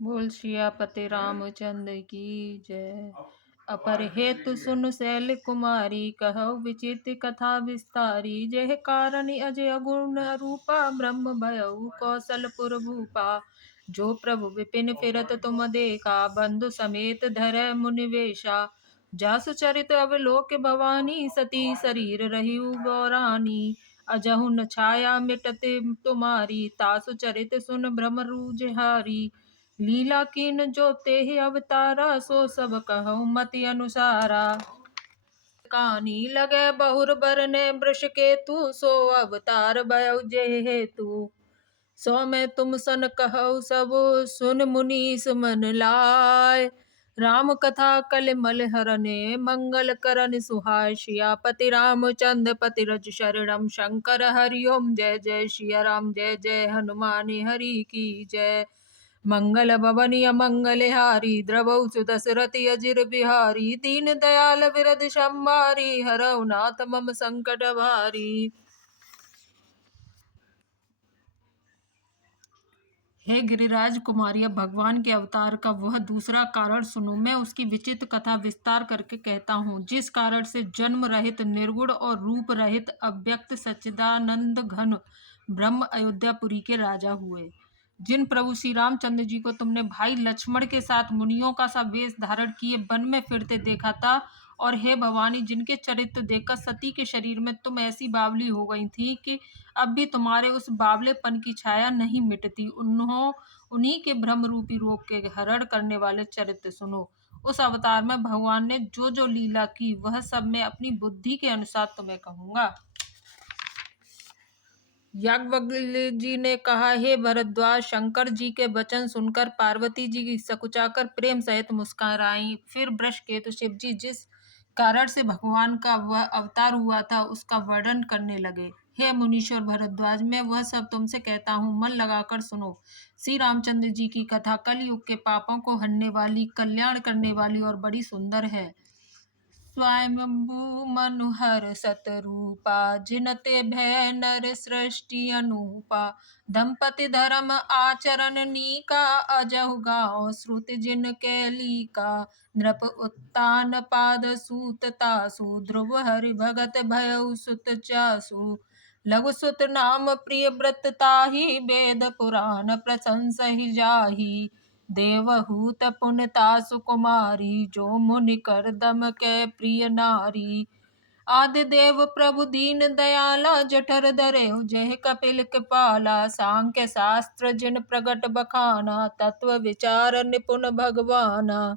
बोल सियापति रामचंद्र की जय। अपर हेतु सुन शैल कुमारी, कहौ विचित्र कथा विस्तारी। जय कारण अजय गुण रूपा, ब्रह्म भयउ कौशलपुर भूपा। जो प्रभु विपिन फिरत तुम देखा, बंधु समेत धरै मुनिवेशा। जासु चरित अवलोक भवानी, सती शरीर रहिउ गौरानी। अजहु न छाया मिटत तुम्हारी, तासु चरित सुन भ्रम रूजहारी। लीला कीन जो तेहि अवतारा, सो सब कहूँ मति अनुसारा। कानी लगे बहुर बरने वृष केतु, सो अवतार भयउ जेहि हेतु। सो मैं तुम सन कहु सब, सुन मुनीस मन लाय। राम कथा कलिमल हरने, मंगल करन सुहाय। सियापति रामचंद्र पति रज शरणम, शंकर हरि ओम जय जय। सिया राम जय जय, हनुमान हरि की जय। मंगल भवन मंगल हारी, द्रवौ सुदशरथि अजिर बिहारी। दीन दयाल विरद संहारी, हरौ नाथ मम संकट भारी। हे गिरिराज कुमारी, अब भगवान के अवतार का वह दूसरा कारण सुनो। मैं उसकी विचित्र कथा विस्तार करके कहता हूँ। जिस कारण से जन्म रहित निर्गुण और रूप रहित अव्यक्त सच्चिदानंद घन ब्रह्म अयोध्यापुरी के राजा हुए। जिन प्रभु श्री रामचंद्र जी को तुमने भाई लक्ष्मण के साथ मुनियों का सा वेश धारण किए वन में फिरते देखा था, और हे भवानी, जिनके चरित्र देखकर सती के शरीर में तुम ऐसी बावली हो गई थी कि अब भी तुम्हारे उस बावलेपन की छाया नहीं मिटती। उन्हीं के भ्रम रूपी रोग के हरण करने वाले चरित्र सुनो। उस अवतार में भगवान ने जो जो लीला की, वह सब मैं अपनी बुद्धि के अनुसार तुम्हें कहूंगा। याज्ञवल्क्य जी ने कहा, हे भरद्वाज, शंकर जी के वचन सुनकर पार्वती जी की सकुचाकर प्रेम सहित मुस्कुराई। फिर वृषकेतु शिव जी जिस कारण से भगवान का वह अवतार हुआ था, उसका वर्णन करने लगे। हे मुनीश्वर भरद्वाज, मैं वह सब तुमसे कहता हूँ, मन लगाकर सुनो। श्री रामचंद्र जी की कथा कलयुग के पापों को हरने वाली, कल्याण करने वाली और बड़ी सुंदर है। स्वयंभू मनुहर सतरूपा, जिनते भय नर सृष्टि अनूपा। दंपति धर्म आचरण नीका, अजहु गाँव श्रुति जिन कैलिका। नृप उत्तान पाद सूत तासु, ध्रुव हरि भगत भयउ सुत चासु। लघु सुत नाम प्रिय व्रत ताहि, वेद पुराण प्रशंसहि जाहि। देवहूत पुनता सुकुमारी, जो मुनि कर दम के प्रिय नारी। आदि देव प्रभु दीन दयाला, जठर धरे जय कपिल कृपाला। सांख्य शास्त्र जिन प्रगट बखाना, तत्व विचार निपुण भगवाना।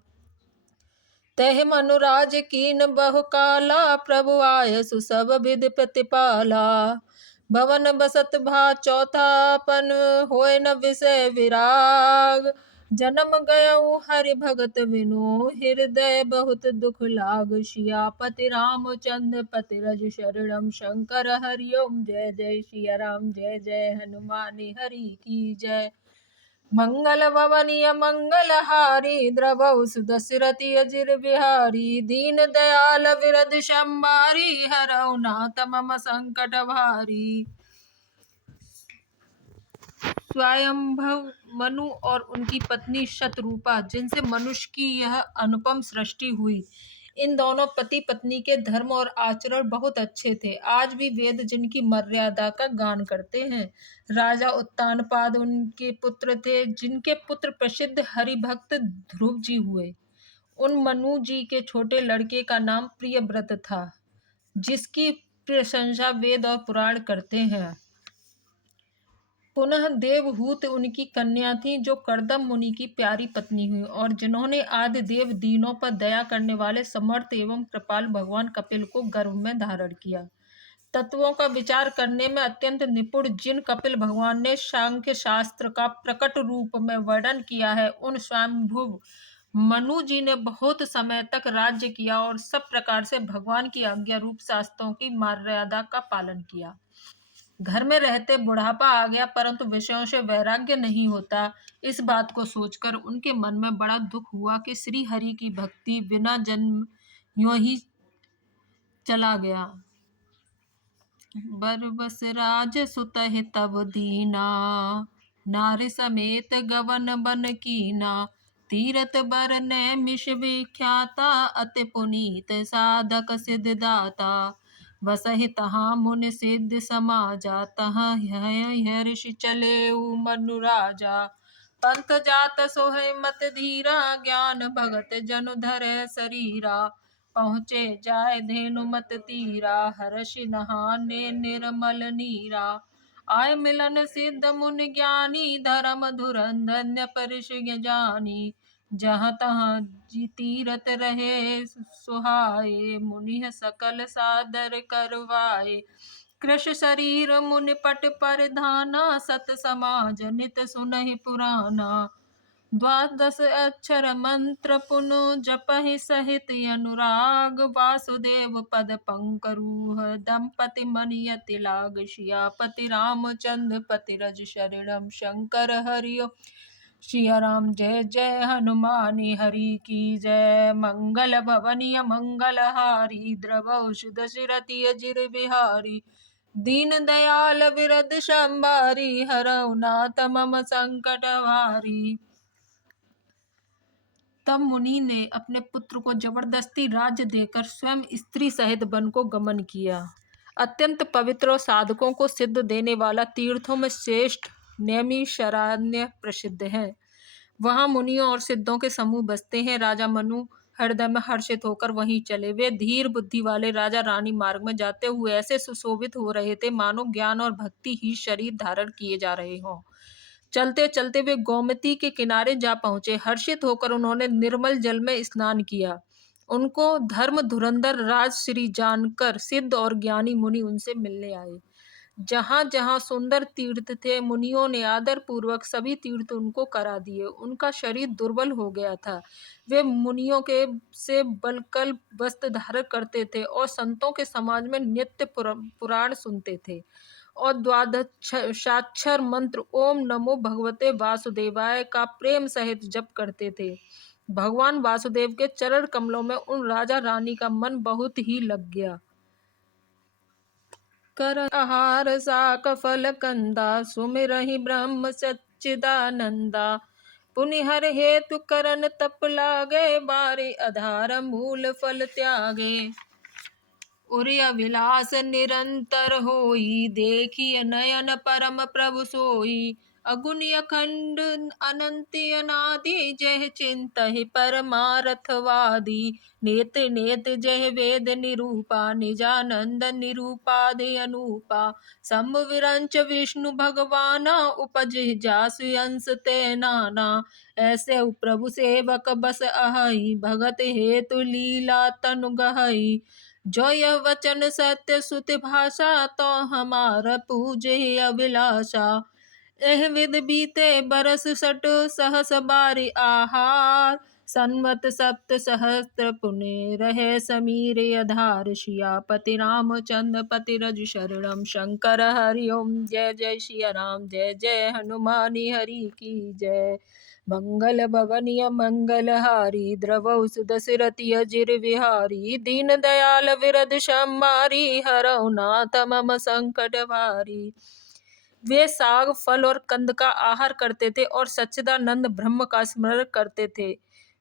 तह मनुराज कीन बहु काला, प्रभु आयसु सब विधि प्रतिपाला। भवन बसत भा चौथापन, होय न विषय विराग। जन्म गयउ हरि भगत बिनु, हृदय बहुत दुख लाग। सियापति रामचंद्र पति रज शरणम, शंकर हरि ओम जय जय। सिया राम जय जय, हनुमान हरि की जय। मंगल भवनीय मंगल हारी, द्रवहु सुदशरथि अजिर बिहारी। दीन दयाल विरद संहारी, हरौ नाथ मम संकट भारी। स्वयंभव मनु और उनकी पत्नी शतरूपा, जिनसे मनुष्य की यह अनुपम सृष्टि हुई, इन दोनों पति पत्नी के धर्म और आचरण बहुत अच्छे थे। आज भी वेद जिनकी मर्यादा का गान करते हैं। राजा उत्तानपाद उनके पुत्र थे, जिनके पुत्र प्रसिद्ध हरिभक्त ध्रुव जी हुए। उन मनु जी के छोटे लड़के का नाम प्रियव्रत था, जिसकी प्रशंसा वेद और पुराण करते हैं। पुनः देवहूत उनकी कन्या थी, जो कर्दम मुनि की प्यारी पत्नी हुई, और जिन्होंने आदि देव दीनों पर दया करने वाले समर्थ एवं कृपाल भगवान कपिल को गर्भ में धारण किया। तत्वों का विचार करने में अत्यंत निपुण जिन कपिल भगवान ने सांख्य शास्त्र का प्रकट रूप में वर्णन किया है, उन स्वयंभुव मनु जी ने बहुत समय तक राज्य किया और सब प्रकार से भगवान की आज्ञा रूप शास्त्रों की मर्यादा का पालन किया। घर में रहते बुढ़ापा आ गया, परंतु विषयों से वैराग्य नहीं होता। इस बात को सोचकर उनके मन में बड़ा दुख हुआ कि श्री हरि की भक्ति बिना जन्म यूं ही चला गया। बरबस राज सुतहि तब दीना, नारी समेत गवन बन कीना, तीरथ बर नैमिष विख्याता, अति पुनीत साधक सिद्ध दाता। बसहि तहाँ मुनि सिद्ध समाजा, तहाँ हर्षि चले मनु राजा। पंथ जात सोहे मत धीरा, ज्ञान भगत जनु धरे शरीरा। पहुँचे जाय धेनु मत तीरा, हर्षि नहाने निर्मल नीरा। आय मिलन सिद्ध मुनि ज्ञानी, धर्म धुरंधन्य परिषय जानी। जहाँ तहाँ तीरथ रहे सुहाए, मुनि सकल सादर करवाए। कृष शरीर मुनि पट परिधाना, सत समाज नित सुनहि पुराना। द्वादश अक्षर मंत्र पुनु जपहि सहित अनुराग, वासुदेव पद पंकरूह दंपति मनि अति लाग। सियापति रामचंद्र पति रज शरणम, शंकर हरिओ सिया राम। जय जय हनुमानि हरि की जय, मंगल भवनीय मंगल हारी। द्रवहु दशरथि अजिर बिहारी, दीन दयाल विरद संभारी। हरौ नाथ मम संकट हारी। तब मुनि ने अपने पुत्र को जबरदस्ती राज्य देकर स्वयं स्त्री सहित वन को गमन किया। अत्यंत पवित्र और साधकों को सिद्ध देने वाला तीर्थों में श्रेष्ठ नैमिषारण्य प्रसिद्ध है। वहां मुनियों और सिद्धों के समूह बसते हैं। राजा मनु हृदय में हर्षित होकर वहीं चले। वे धीर बुद्धि वाले राजा रानी मार्ग में जाते हुए ऐसे सुशोभित हो रहे थे मानो ज्ञान और भक्ति ही शरीर धारण किए जा रहे हों। चलते चलते वे गोमती के किनारे जा पहुंचे। हर्षित होकर उन्होंने निर्मल जल में स्नान किया। उनको धर्म धुरंधर राजश्री जानकर सिद्ध और ज्ञानी मुनि उनसे मिलने आए। जहां जहां सुंदर तीर्थ थे, मुनियों ने आदर पूर्वक सभी तीर्थ उनको करा दिए। उनका शरीर दुर्बल हो गया था। वे मुनियों के से बलकल वस्त्र धारण करते थे और संतों के समाज में नित्य पुराण सुनते थे और द्वादशाक्षर मंत्र ओम नमो भगवते वासुदेवाय का प्रेम सहित जप करते थे। भगवान वासुदेव के चरण कमलों में उन राजा रानी का मन बहुत ही लग गया। कर आहार साक फल कंदा, सुमिरहि ब्रह्म सच्चिदानंदा। पुनि हर हेतु करन तप लागे, बारे आधार मूल फल त्यागे। उरि अभिलाष निरंतर होई, देखिय नयन परम प्रभु सोई। अगुनि अखंड अनंति अनादि, जय चिंतहि परमारथवादी। नेत नेत जय वेद निरूपा, निजानंद निरूपाधि अनूपा। शंभु विरंच विष्णु भगवाना, उपजि जासु अंश ते नाना। ऐसे प्रभु सेवक बस अहै, भगत हेतु लीला तनु गहै। जो यह वचन सत्य सुत भाषा, तो हमारा पूजे अभिलाषा। एह विध बीते बरस सट सहस बारी आहार, संवत सप्त सहस्त्र पुण्य रहे समीर आधार। सियापति रामचंद्र पति रज शरणम, शंकर हरि ओम। जय जय सिया राम, जय जय हनुमानि हरि की जय। मंगल भवनीय मंगल हारी, द्रवहु दशरथि अजिर बिहारी। दीन दयाल विरद संभारी, हरौ नाथ मम संकट हारी। वे साग फल और कंद का आहार करते थे और सच्चिदानंद ब्रह्म का स्मरण करते थे।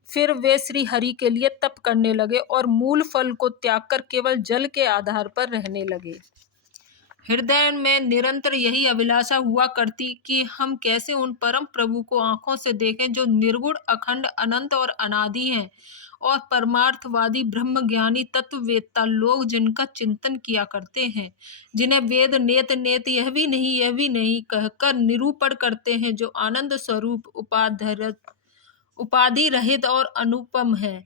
फिर वे श्री हरि के लिए तप करने लगे और मूल फल को त्याग कर केवल जल के आधार पर रहने लगे। हृदय में निरंतर यही अभिलाषा हुआ करती कि हम कैसे उन परम प्रभु को आंखों से देखें जो निर्गुण अखंड अनंत और अनादि हैं और परमार्थवादी ब्रह्म ज्ञानी तत्ववेत्ता लोग जिनका चिंतन किया करते हैं, जिन्हें वेद नेत नेत यह भी नहीं कहकर निरूपण करते हैं, जो आनंद स्वरूप उपाधि रहित और अनुपम है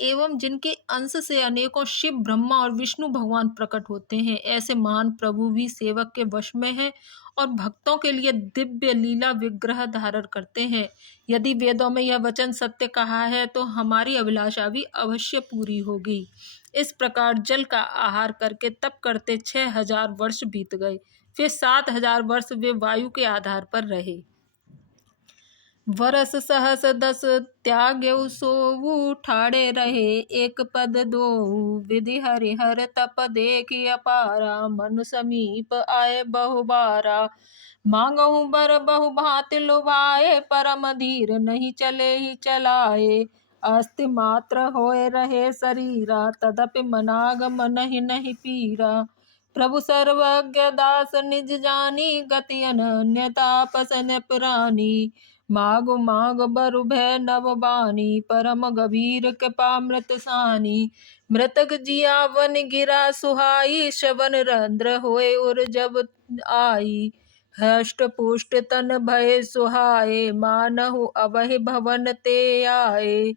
एवं जिनके अंश से अनेकों शिव ब्रह्मा और विष्णु भगवान प्रकट होते हैं। ऐसे महान प्रभु भी सेवक के वश में हैं और भक्तों के लिए दिव्य लीला विग्रह धारण करते हैं। यदि वेदों में यह वचन सत्य कहा है तो हमारी अभिलाषा भी अवश्य पूरी होगी। इस प्रकार जल का आहार करके तप करते 6000 वर्ष बीत गए। फिर 7000 वर्ष वे वायु के आधार पर रहे। वरस सहस 10 त्याग्यउ सोऊ, ठाड़े रहे एक पद दोऊ। विधि हरिहर तप देखि अपारा, मन समीप आए बहुबारा। मांगहु बर बहु भांति लुभाए, परम धीर नहीं चले ही चलाए। अस्ति मात्र होए रहे शरीरा, तदपि मनाग मनहि नहीं पीरा। प्रभु सर्वज्ञ दास निज जानी, गति अनन्य तापस न पुरानी। मागु माग बरु भय नव बानी, परम गभीर कृपामृत सानी। मृतक जिया वन गिरा सुहाई, श्रवण रंध्र होए उर जब आई। हष्ट पुष्ट तन भय सुहाए, मानहु अवहि भवन ते आए।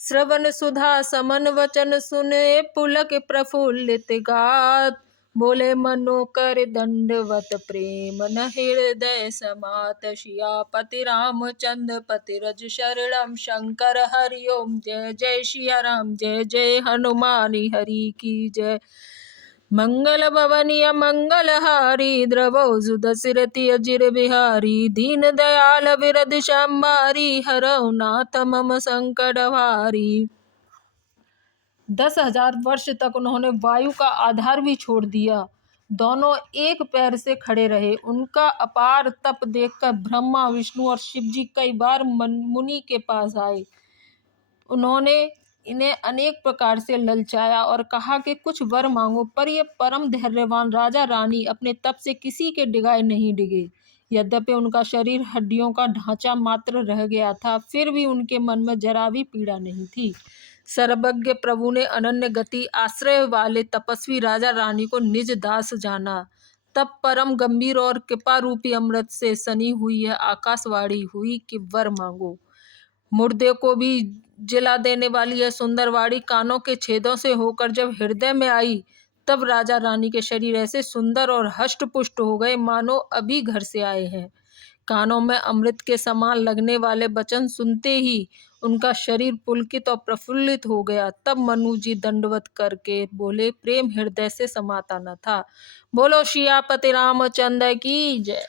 श्रवण सुधा समन वचन सुने, पुलक प्रफुल्लित गात। बोले मनोकर दंडवत, प्रेम न हृदय समात। सियापति रामचंद्र पति रज शरणम, शंकर हरि ओम जय जय सिया राम, जय जय हनुमानी हरि की जय। मंगल भवनी मंगल हारी, द्रवौ सुदशरथि अजिर बिहारी। दीन दयाल विरद संभारी, हरौ नाथ मम संकट भारी। 10,000 वर्ष तक उन्होंने वायु का आधार भी छोड़ दिया, दोनों एक पैर से खड़े रहे। उनका अपार तप देखकर ब्रह्मा विष्णु और शिव जी कई बार मुनि के पास आए। उन्होंने इन्हें अनेक प्रकार से ललचाया और कहा कि कुछ वर मांगो, पर ये परम धैर्यवान राजा रानी अपने तप से किसी के डिगाए नहीं डिगे। यद्यपि उनका शरीर हड्डियों का ढांचा मात्र रह गया था, फिर भी उनके मन में जरा भी पीड़ा नहीं थी। सर्वज्ञ प्रभु ने अनन्य गति आश्रय वाले तपस्वी राजा रानी को निज दास जाना। तब परम गंभीर और कृपा रूपी अमृत से सनी हुई यह आकाशवाणी हुई कि वर मांगो। मुर्दे को भी जिला देने वाली यह सुंदर वाणी कानों के छेदों से होकर जब हृदय में आई, तब राजा रानी के शरीर ऐसे सुंदर और हष्ट पुष्ट हो गए मानो अभी घर से आए हैं। कानों में अमृत के समान लगने वाले वचन सुनते ही उनका शरीर पुलकित और प्रफुल्लित हो गया। तब मनु जी दंडवत करके बोले, प्रेम हृदय से समाता न था। बोलो सियापति रामचंद्र की जय।